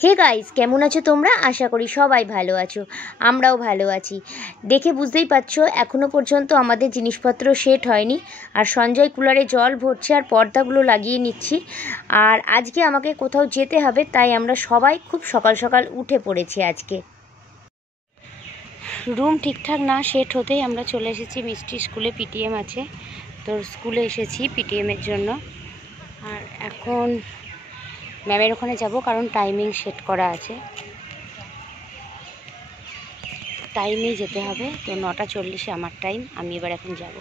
Hey guys, কেমন আছো তোমরা? আশা করি সবাই ভালো আছো। আমরাও ভালো আছি। দেখে বুঝতেই পারছো এখনো পর্যন্ত আমাদের জিনিসপত্র সেট হয়নি। আর সঞ্জয় কুলারে জল ভরছে আর পর্দাগুলো লাগিয়ে নিচ্ছি। আর আজকে আমাকে কোথাও যেতে হবে, তাই আমরা সবাই খুব সকাল সকাল উঠে পড়েছি আজকে। রুম ঠিকঠাক না সেট হতেই আমরা চলে এসেছি মিষ্টি স্কুলে। পিটিএম আছে, তো স্কুলে এসেছি পিটিএমের জন্য। আর এখন ম্যামের ওখানে যাব, কারণ টাইমিং সেট করা আছে, টাইমেই যেতে হবে। তো 9:40 আমার টাইম, আমি এবার এখন যাব।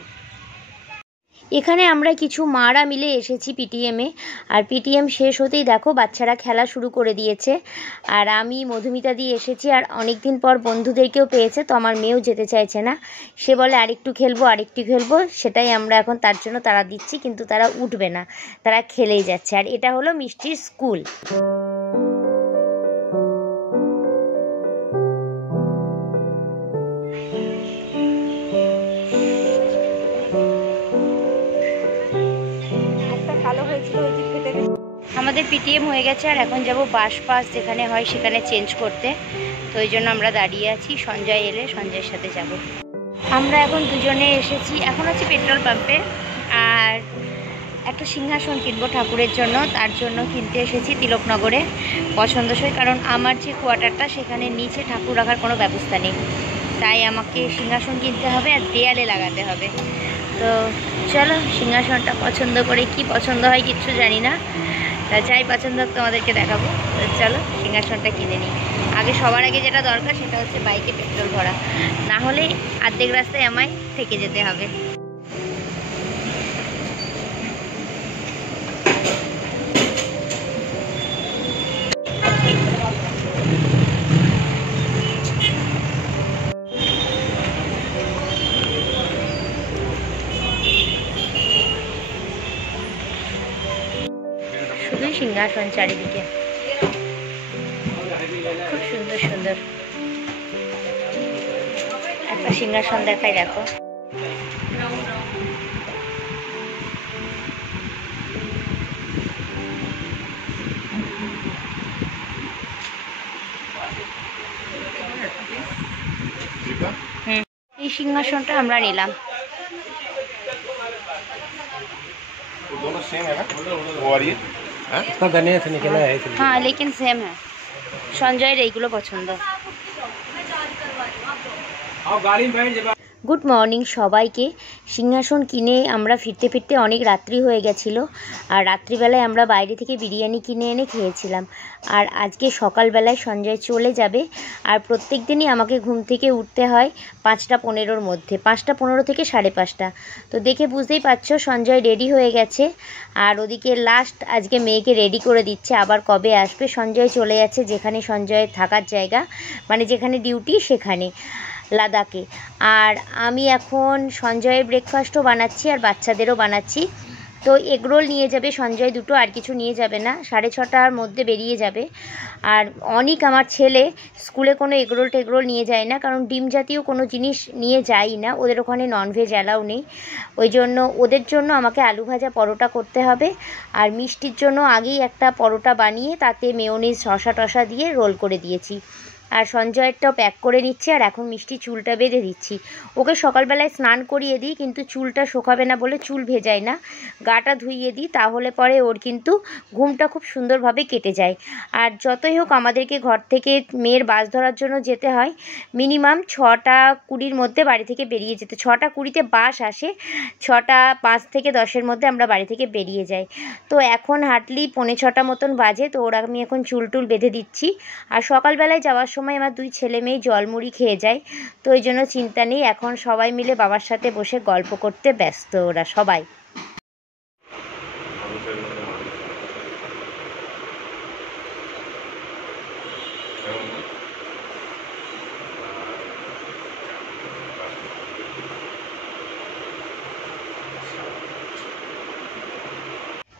এখানে আমরা কিছু মারা মিলে এসেছি পিটিএমে। আর পিটিএম শেষ হতেই দেখো বাচ্চারা খেলা শুরু করে দিয়েছে। আর আমি মধুমিতা দিয়ে এসেছি, আর অনেক দিন পর বন্ধুদেরকেও পেয়েছে, তো আমার মেয়েও যেতে চাইছে না। সে বলে আরেকটু খেলবো, সেটাই আমরা এখন তার জন্য তারা দিচ্ছি, কিন্তু তারা উঠবে না, তারা খেলেই যাচ্ছে। আর এটা হলো মিষ্টির স্কুল। আমাদের পিটিএম হয়ে গেছে, আর এখন যাব বাস পাস যেখানে হয় সেখানে চেঞ্জ করতে। তো ওই জন্য আমরা দাঁড়িয়ে আছি, সঞ্জয় এলে সঞ্জয়ের সাথে যাব। আমরা এখন দুজনে এসেছি, এখন আছি পেট্রোল পাম্পে। আর একটা সিংহাসন কিনবো ঠাকুরের জন্য, তার জন্য কিনতে এসেছি তিলকনগরে পছন্দসই। কারণ আমার যে কোয়ার্টারটা সেখানে নিচে ঠাকুর রাখার কোনো ব্যবস্থা নেই, তাই আমাকে সিংহাসন কিনতে হবে আর দেয়ালে লাগাতে হবে। তো চলো সিংহাসনটা পছন্দ করে, কি পছন্দ হয় কিচ্ছু জানি না, তা যাই পছন্দ হোক তোমাদেরকে দেখাবো। তো চলো সিংহাসনটা কিনে নিই। সবার আগে যেটা দরকার সেটা হচ্ছে বাইকে পেট্রোল ভরা, না হলে অর্ধেক রাস্তায় আমায় থেকে যেতে হবে। শুধুই সিংহাসন চারিদিকে, খুব সুন্দর সুন্দর। একটা সিংহাসন দেখাই, দেখো। এই সিংহাসনটা আমরা নিলাম। হ্যাঁ, লেকিন সেম হ্যাঁ। সঞ্জয়ের এইগুলো পছন্দ। গুড মর্নিং সবাইকে। সিংহাসন কিনে আমরা ফিরতে ফিরতে অনেক রাত্রি হয়ে গেছিলো। আর রাত্রিবেলায় আমরা বাইরে থেকে বিরিয়ানি কিনে এনে খেয়েছিলাম। আর আজকে সকালবেলায় সঞ্জয় চলে যাবে। আর প্রত্যেক দিনই আমাকে ঘুম থেকে উঠতে হয় 5:15-র মধ্যে, 5:15 থেকে 5:30। তো দেখে বুঝতেই পারছো সঞ্জয় রেডি হয়ে গেছে। আর ওদিকে লাস্ট আজকে মেয়েকে রেডি করে দিচ্ছে, আবার কবে আসবে। সঞ্জয় চলে যাচ্ছে যেখানে সঞ্জয়ের থাকার জায়গা, মানে যেখানে ডিউটি সেখানে, লাদাখে। আর আমি এখন সঞ্জয়ের ব্রেকফাস্টও বানাচ্ছি আর বাচ্চাদেরও বানাচ্ছি। তো এগরোল নিয়ে যাবে সঞ্জয় দুটো, আর কিছু নিয়ে যাবে না, 6:30-র মধ্যে বেরিয়ে যাবে। আর অনেক আমার ছেলে স্কুলে কোনো এগরোল নিয়ে যায় না, কারণ ডিম জাতীয় কোনো জিনিস নিয়ে যাই না, ওদের ওখানে ননভেজ অ্যালাউ নেই। ওই জন্য ওদের জন্য আমাকে আলু ভাজা পরোটা করতে হবে। আর মিষ্টির জন্য আগেই একটা পরোটা বানিয়ে তাতে মেয়োনিজ শসা টসা দিয়ে রোল করে দিয়েছি। আর সঞ্জয়েরটাও প্যাক করে নিচ্ছি। আর এখন মিষ্টি চুলটা বেঁধে দিচ্ছি। ওকে সকালবেলায় স্নান করিয়ে দিই, কিন্তু চুলটা শোকাবে না বলে চুল ভেজাই না, গাটা ধুইয়ে দিই, তাহলে পরে ওর কিন্তু ঘুমটা খুব সুন্দরভাবে কেটে যায়। আর যতই হোক আমাদেরকে ঘর থেকে মেয়ের বাস ধরার জন্য যেতে হয়, মিনিমাম 6:20-র মধ্যে বাড়ি থেকে বেরিয়ে যেতে, 6:20-তে বাস আসে, 6:05 থেকে 10-এর মধ্যে আমরা বাড়ি থেকে বেরিয়ে যাই। তো এখন হার্ডলি 6:45 মতন বাজে। তো ওরা আমি এখন চুল টুল বেঁধে দিচ্ছি। আর সকালবেলায় যাওয়ার সময় আমার 2 ছেলে মেয়ে জলমুড়ি খেয়ে যায়, তো ওই জন্য চিন্তা নেই। এখন সবাই মিলে বাবার সাথে বসে গল্প করতে ব্যস্ত ওরা সবাই।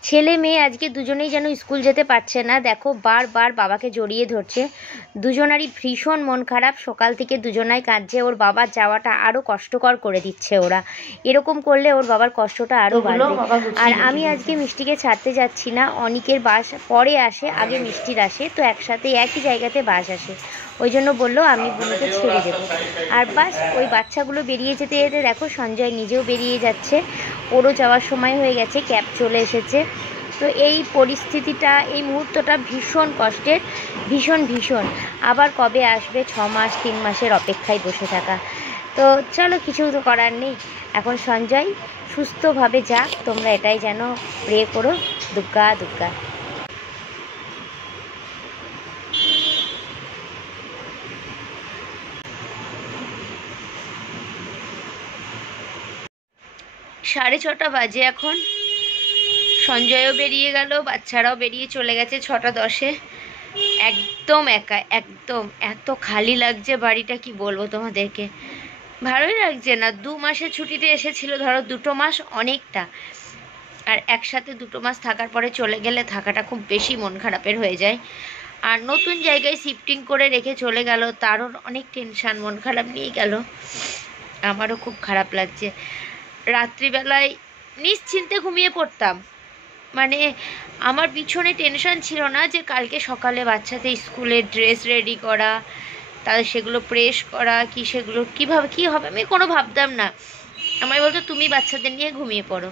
ছেলে মেয়ে আজকে দুজনেই যেন স্কুল যেতে পারছে না, দেখো বারবার বাবাকে জড়িয়ে ধরছে। দুজনারই ভীষণ মন খারাপ, সকাল থেকে দুজনাই কাঁদছে। ওর বাবার যাওয়াটা আরও কষ্টকর করে দিচ্ছে ওরা, এরকম করলে ওর বাবার কষ্টটা আরও বাড়বে। আর আমি আজকে মিষ্টিকে ছাড়তে যাচ্ছি না, অনিকের বাস পরে আসে, আগে মিষ্টির আসে, তো একসাথে একই জায়গাতে বাস আসে, ওই জন্য বললো আমি বুনুকে ছেড়ে দেবো। আর বাস ওই বাচ্চাগুলো বেরিয়ে যেতে যেতে দেখো সঞ্জয় নিজেও বেরিয়ে যাচ্ছে, ওরও যাওয়ার সময় হয়ে গেছে, ক্যাব চলে এসেছে। তো এই পরিস্থিতিটা, এই মুহূর্তটা ভীষণ কষ্টের, ভীষণ ভীষণ। আবার কবে আসবে, 6 মাস 3 মাসের অপেক্ষায় বসে থাকা। তো চলো, কিছু তো করার নেই। এখন সঞ্জয় সুস্থভাবে যাক, তোমরা এটাই যেন প্রে করো, দুর্গা দুর্গা। সাড়ে 6টা বাজে এখন, সঞ্জয়ও বেরিয়ে গেল, বাচ্চারাও বেরিয়ে চলে গেছে 6টা 10-এ। একদম একা, একদম এত খালি লাগছে বাড়িটা, কি বলবো তোমাদেরকে, ভালোই লাগছে না। 2 মাসের ছুটিতে এসেছিল, ধরো 2টো মাস অনেকটা, আর একসাথে 2টো মাস থাকার পরে চলে গেলে থাকাটা খুব বেশি মন খারাপের হয়ে যায়। আর নতুন জায়গায় শিফটিং করে রেখে চলে গেল, তারও অনেক টেনশান, মন খারাপ নিয়ে গেল, আমারও খুব খারাপ লাগছে। রাত্রিবেলায় নিশ্চিন্তে ঘুমিয়ে পড়তাম, মানে আমার পিছনে টেনশন ছিল না যে কালকে সকালে বাচ্চাদের স্কুলের ড্রেস রেডি করা, তাদের সেগুলো প্রেস করা, কি সেগুলো কীভাবে কী হবে আমি কোনো ভাবতাম না। আমায় বলতো তুমি বাচ্চাদের নিয়ে ঘুমিয়ে পড়ো।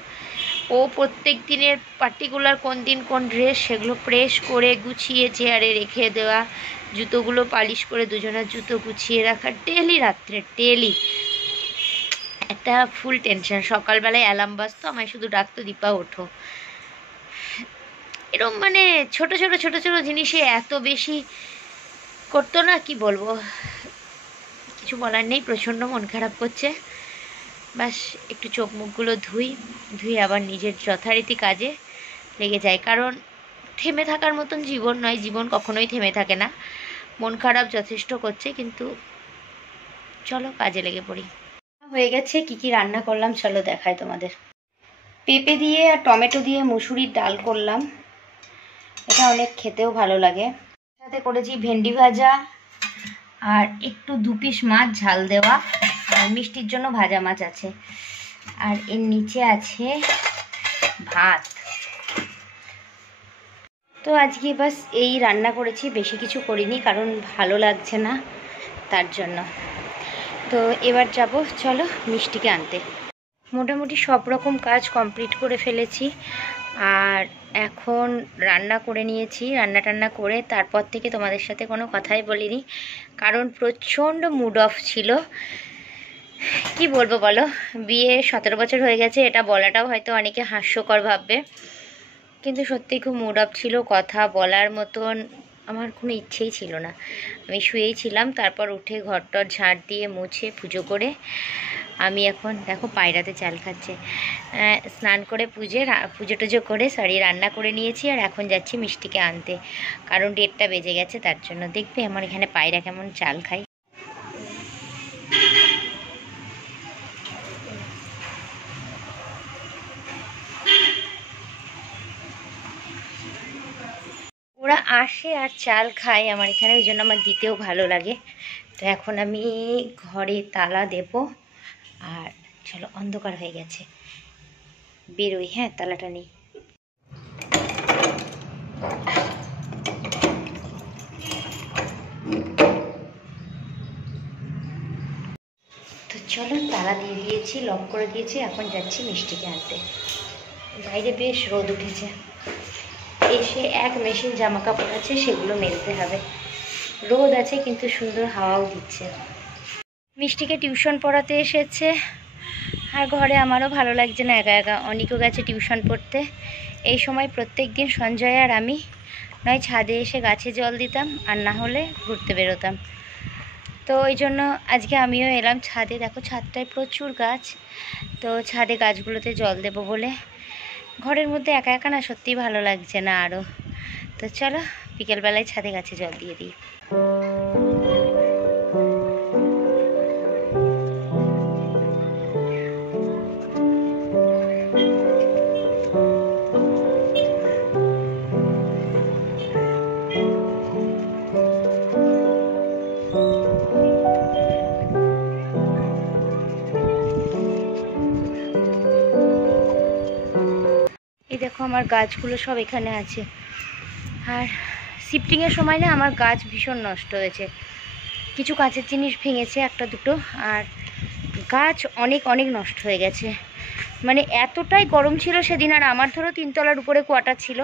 ও প্রত্যেক দিনের পার্টিকুলার কোন দিন কোন ড্রেস সেগুলো প্রেস করে গুছিয়ে চেয়ারে রেখে দেওয়া, জুতোগুলো পালিশ করে দুজনের জুতো গুছিয়ে রাখা, ডেলি রাত্রে ডেলি একটা ফুল টেনশন। সকালবেলায় অ্যালার্ম বাজতো, আমায় শুধু ডাকতো দীপা ওঠো। এরকম মানে ছোট ছোট ছোট ছোট জিনিসে এত বেশি করতো না, কি বলবো, কিছু বলার নেই। প্রচণ্ড মন খারাপ করছে, বাস একটু চোখ মুখগুলো ধুই আবার নিজের যথারীতি কাজে লেগে যায়। কারণ থেমে থাকার মতন জীবন নয়, জীবন কখনোই থেমে থাকে না। মন খারাপ যথেষ্ট করছে, কিন্তু চলো কাজে লেগে পড়ি। হয়ে গেছে, কি কি রান্না করলাম চলো দেখাই তোমাদের। পেঁপে দিয়ে আর টমেটো দিয়ে মুসুরির ডাল করলাম, এটা অনেক খেতেও ভালো লাগে। সাথে করেছি ভেন্ডি ভাজা আর একটু 2 পিস মাছ ঝাল দেওয়া, আর মিষ্টির জন্য ভাজা মাছ আছে, আর এর নিচে আছে ভাত। তো আজকে বাস এই রান্না করেছি, বেশি কিছু করিনি, কারণ ভালো লাগছে না তার জন্য। তো এবার যাব চলো মিষ্টিকে আনতে। মোটামুটি সব রকম কাজ কমপ্লিট করে ফেলেছি, আর এখন রান্না করে নিয়েছি। রান্না টান্না করে তারপর থেকে তোমাদের সাথে কোনো কথাই বলিনি, কারণ প্রচণ্ড মুড অফ ছিল। কি বলবো বলো, বিয়ে 17 বছর হয়ে গেছে, এটা বলাটাও হয়তো অনেকে হাস্যকর ভাববে, কিন্তু সত্যি খুব মুড অফ ছিল। কথা বলার মতন আমার কোনো ইচ্ছেই ছিল না। আমি শুয়েই ছিলাম, তারপর উঠে ঘরটর ঝাড় দিয়ে মুছে পুজো করে আমি এখন দেখো পায়রাতে চাল খাচ্ছে, স্নান করে পুজো টুজো করে রান্না করে নিয়েছি। আর এখন যাচ্ছি মিষ্টিকে আনতে, কারণ 1:30টা বেজে গেছে, তার জন্য। দেখবে আমার এখানে পায়রা কেমন চাল খায়। ওরা আসে আর চাল খায় আমার এখানে, ওই জন্য আমার দিতেও ভালো লাগে। তো এখন আমি ঘরে তালা দেব, আর চলো অন্ধকার হয়ে গেছে, বেরোই। হ্যাঁ, তালাটা নেই। তো চলো তালা দিয়ে দিয়েছি, লক করে দিয়েছি, এখন যাচ্ছি মিষ্টিকে আনতে। বাইরে বেশ রোদ উঠেছে, এসে এক মেশিন জামা কাপড় আছে সেগুলো মেলতে হবে। রোদ আছে কিন্তু সুন্দর হাওয়াও দিচ্ছে। মিষ্টিকে টিউশন পড়াতে এসেছে, আর ঘরে আমারও ভালো লাগছে না একা একা। অনিকও গেছে টিউশন পড়তে। এই সময় প্রত্যেক দিন সঞ্জয় আর আমি নয় ছাদে এসে গাছে জল দিতাম, আর না হলে ঘুরতে বেরোতাম। তো ওই জন্য আজকে আমিও এলাম ছাদে। দেখো ছাদটায় প্রচুর গাছ, তো ছাদে গাছগুলোতে জল দেবো বলে। ঘরের মধ্যে একা একা না সত্যিই ভালো লাগছে না আরও। তো চলো বিকেলবেলায় ছাদে গাছে জল দিয়ে দিই। এই দেখো আমার গাছগুলো সব এখানে আছে। আর শিফটিংয়ের সময় না আমার গাছ ভীষণ নষ্ট হয়েছে, কিছু কাঁচের জিনিস ভেঙেছে একটা দুটো, আর গাছ অনেক অনেক নষ্ট হয়ে গেছে। মানে এতটাই গরম ছিল সেদিন, আর আমার ধরো 3 তলার উপরে কোয়ার্টার ছিল,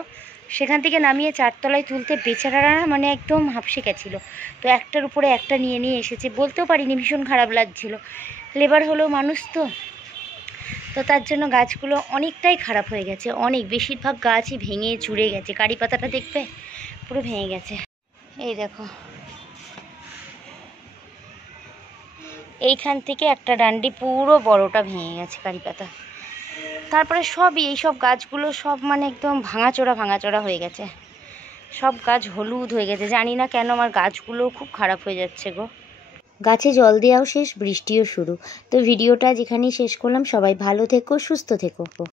সেখান থেকে নামিয়ে 4 তলায় তুলতে বেচারারা মানে একদম হাঁপসে গেছিলো। তো একটার উপরে একটা নিয়ে নিয়ে এসেছে, বলতেও পারিনি, ভীষণ খারাপ লাগছিল। লেবার হলেও মানুষ তো তার জন্য গাছগুলো অনেকটাই খারাপ হয়ে গেছে, অনেক বেশিরভাগ গাছই ভেঙে চুরে গেছে। কারি পাতাটা দেখবে পুরো ভেঙে গেছে। এই দেখো এইখান থেকে একটা ডান্ডি পুরো বড়টা ভেঙে গেছে কারি পাতা। তারপরে সবই এইসব গাছগুলো সব মানে একদম ভাঙাচোরা হয়ে গেছে, সব গাছ হলুদ হয়ে গেছে। জানি না কেন আমার গাছগুলো খুব খারাপ হয়ে যাচ্ছে গো। গাছে জল দেওয়াও শেষ, বৃষ্টিও শুরু। তো ভিডিওটা যেখানেই শেষ করলাম। সবাই ভালো থেকো, সুস্থ থেকো।